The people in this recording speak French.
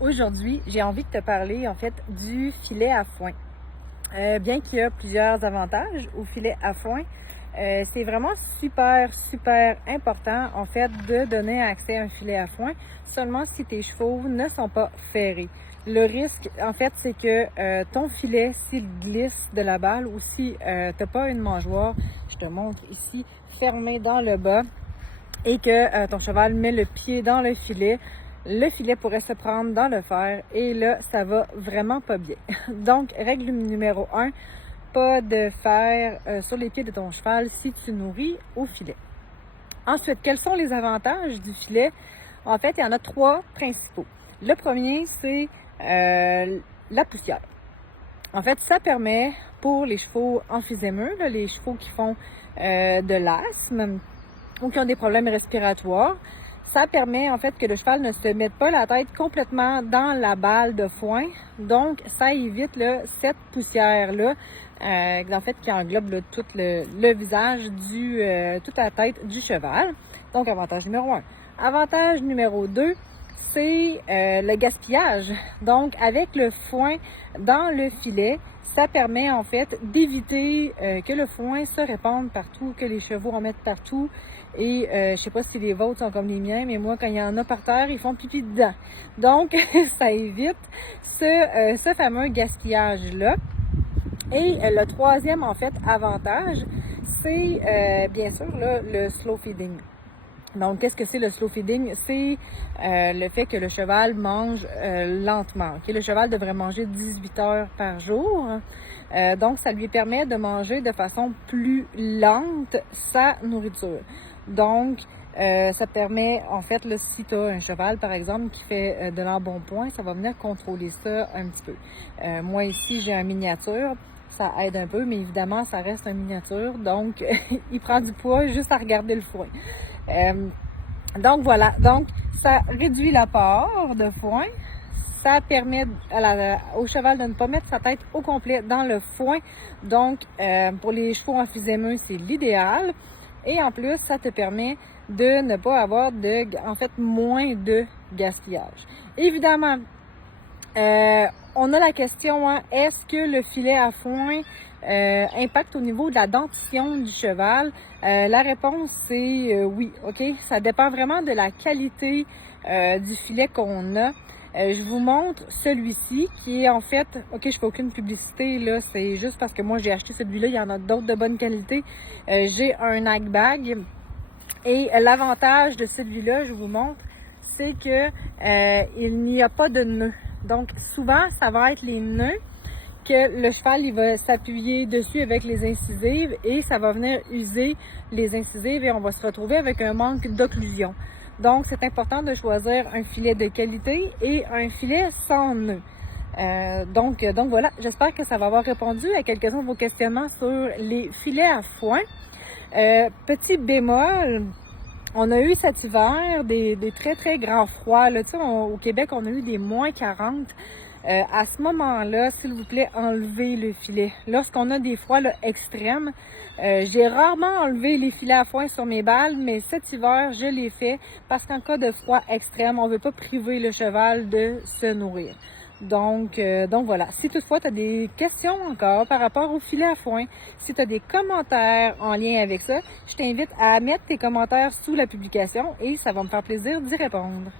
Aujourd'hui, j'ai envie de te parler en fait du filet à foin. Bien qu'il y a plusieurs avantages au filet à foin, c'est vraiment super important en fait de donner accès à un filet à foin seulement si tes chevaux ne sont pas ferrés. Le risque en fait c'est que ton filet s'il glisse de la balle ou si t'as pas une mangeoire, je te montre ici, fermée dans le bas et que ton cheval met le pied dans le filet pourrait se prendre dans le fer et là, ça va vraiment pas bien. Donc, règle numéro 1, pas de fer sur les pieds de ton cheval si tu nourris au filet. Ensuite, quels sont les avantages du filet? En fait, il y en a 3 principaux. Le premier, c'est la poussière. En fait, ça permet pour les chevaux emphysémeux, là, les chevaux qui font de l'asthme ou qui ont des problèmes respiratoires, ça permet en fait que le cheval ne se mette pas la tête complètement dans la balle de foin. Donc, ça évite là, cette poussière-là, en fait, qui englobe là, tout le visage toute la tête du cheval. Donc, avantage numéro 1. Avantage numéro 2, c'est le gaspillage. Donc, avec le foin dans le filet, ça permet en fait d'éviter que le foin se répande partout, que les chevaux en mettent partout. Et je sais pas si les vôtres sont comme les miens, mais moi, quand il y en a par terre, ils font pipi dedans. Donc, ça évite ce fameux gaspillage-là. Et le troisième, en fait, avantage, c'est bien sûr là, le slow feeding. Donc, qu'est-ce que c'est le slow feeding? C'est le fait que le cheval mange lentement. Okay? Le cheval devrait manger 18 heures par jour. Donc, ça lui permet de manger de façon plus lente sa nourriture. Donc, ça permet, en fait, là, si tu as un cheval, par exemple, qui fait de l'embonpoint, ça va venir contrôler ça un petit peu. Moi, ici, j'ai un miniature. Ça aide un peu, mais évidemment, ça reste un miniature. Donc, il prend du poids juste à regarder le foin. Donc voilà, donc ça réduit l'apport de foin, ça permet au cheval de ne pas mettre sa tête au complet dans le foin, donc pour les chevaux emphysémeux, c'est l'idéal, et en plus, ça te permet de ne pas avoir moins de gaspillage. Évidemment, on a la question, hein, est-ce que le filet à foin impacte au niveau de la dentition du cheval? La réponse, c'est oui, OK? Ça dépend vraiment de la qualité du filet qu'on a. Je vous montre celui-ci qui est en fait, OK, je fais aucune publicité, là, c'est juste parce que moi j'ai acheté celui-là, il y en a d'autres de bonne qualité. J'ai un Ag Bag et l'avantage de celui-là, je vous montre, c'est que il n'y a pas de nœud. Donc, souvent, ça va être les nœuds que le cheval il va s'appuyer dessus avec les incisives et ça va venir user les incisives et on va se retrouver avec un manque d'occlusion. Donc, c'est important de choisir un filet de qualité et un filet sans nœuds. Donc voilà, j'espère que ça va avoir répondu à quelques-uns de vos questionnements sur les filets à foin. Petit bémol, on a eu cet hiver des très grands froids. Là. Tu sais, au Québec, on a eu des moins 40. À ce moment-là, s'il vous plaît, enlevez le filet. Lorsqu'on a des froids là, extrêmes, j'ai rarement enlevé les filets à foin sur mes balles, mais cet hiver, je l'ai fait parce qu'en cas de froid extrême, on ne veut pas priver le cheval de se nourrir. Donc voilà. Si toutefois tu as des questions encore par rapport au filet à foin, si tu as des commentaires en lien avec ça, je t'invite à mettre tes commentaires sous la publication et ça va me faire plaisir d'y répondre.